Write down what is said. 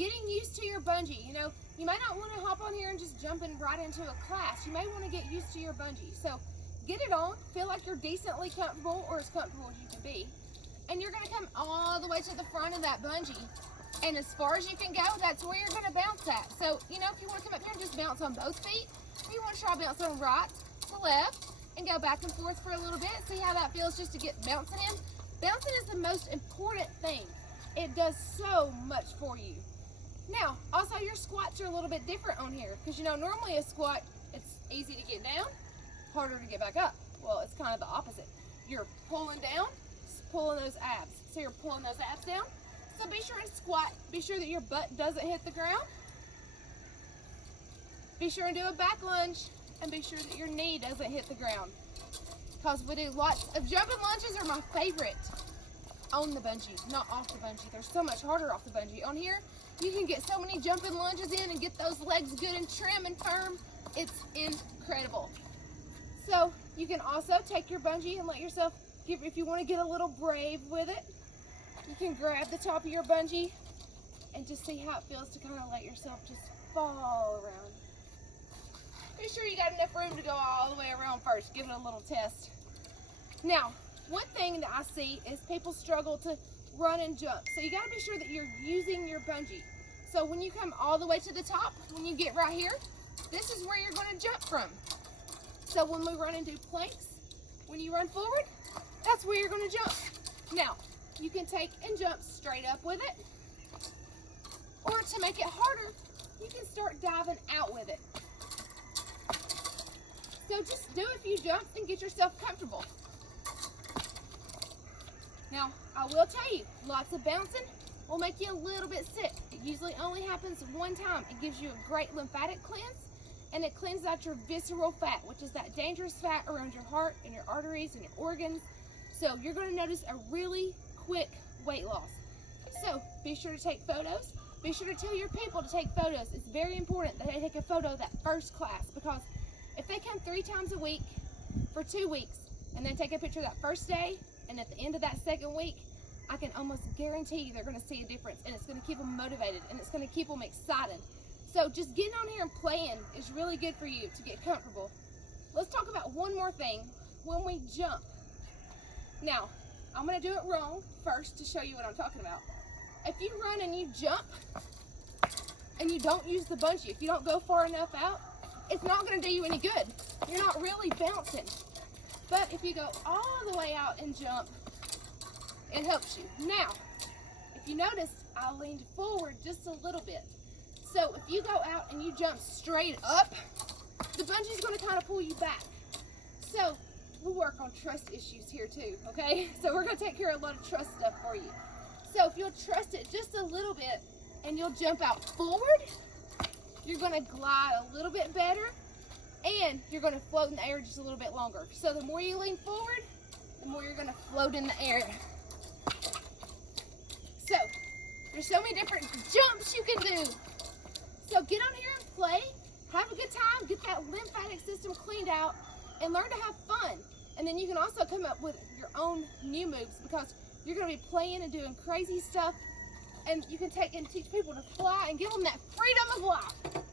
getting used to your bungee. You know, you might not want to hop on here and just jump in right into a class. You may want to get used to your bungee. So get it on, feel like you're decently comfortable or as comfortable as you can be. And you're going to come all the way to the front of that bungee. And as far as you can go, that's where you're going to bounce at. So, you know, if you want to come up here and just bounce on both feet, or you want to try bounce on right to left and go back and forth for a little bit, see how that feels just to get bouncing in. Bouncing is the most important thing. It does so much for you. Now, also your squats are a little bit different on here because, you know, normally a squat, it's easy to get down, harder to get back up. Well, it's kind of the opposite. You're pulling down, pulling those abs. So you're pulling those abs down. So be sure and squat. Be sure that your butt doesn't hit the ground. Be sure and do a back lunge, and be sure that your knee doesn't hit the ground. Because we do lots of jumping lunges are my favorite on the bungee, not off the bungee. They're so much harder off the bungee. On here, you can get so many jumping lunges in and get those legs good and trim and firm. It's incredible. So you can also take your bungee and let yourself give, if you want to get a little brave with it, you can grab the top of your bungee and just see how it feels to kind of let yourself just fall around. Be sure you got enough room to go all the way around first. Give it a little test. Now, one thing that I see is people struggle to run and jump. So you got to be sure that you're using your bungee. So when you come all the way to the top, when you get right here, this is where you're going to jump from. So when we run and do planks, when you run forward, that's where you're going to jump. Now, you can take and jump straight up with it. Or to make it harder, you can start diving out with it. So just do a few jumps and get yourself comfortable. Now, I will tell you, lots of bouncing will make you a little bit sick. It usually only happens one time. It gives you a great lymphatic cleanse, and it cleanses out your visceral fat, which is that dangerous fat around your heart and your arteries and your organs. So you're going to notice a really quick weight loss. So be sure to take photos. Be sure to tell your people to take photos. It's very important that they take a photo of that first class, because if they come 3 times a week for 2 weeks and then take a picture that first day and at the end of that second week, I can almost guarantee you they're going to see a difference, and it's going to keep them motivated and it's going to keep them excited. So just getting on here and playing is really good for you to get comfortable. Let's talk about one more thing when we jump. Now, I'm going to do it wrong first to show you what I'm talking about. If you run and you jump and you don't use the bungee, if you don't go far enough out, it's not going to do you any good. You're not really bouncing. But if you go all the way out and jump, it helps you. Now, if you notice, I leaned forward just a little bit. So if you go out and you jump straight up, the bungee is going to kind of pull you back. So we'll work on trust issues here too, okay? So we're going to take care of a lot of trust stuff for you. So if you'll trust it just a little bit and you'll jump out forward, you're going to glide a little bit better, and you're going to float in the air just a little bit longer. So the more you lean forward, the more you're going to float in the air. So there's so many different jumps you can do. So get on here and play, have a good time, get that lymphatic system cleaned out, and learn to have fun. And then you can also come up with your own new moves, because you're going to be playing and doing crazy stuff, and you can take and teach people to fly and give them that freedom of life.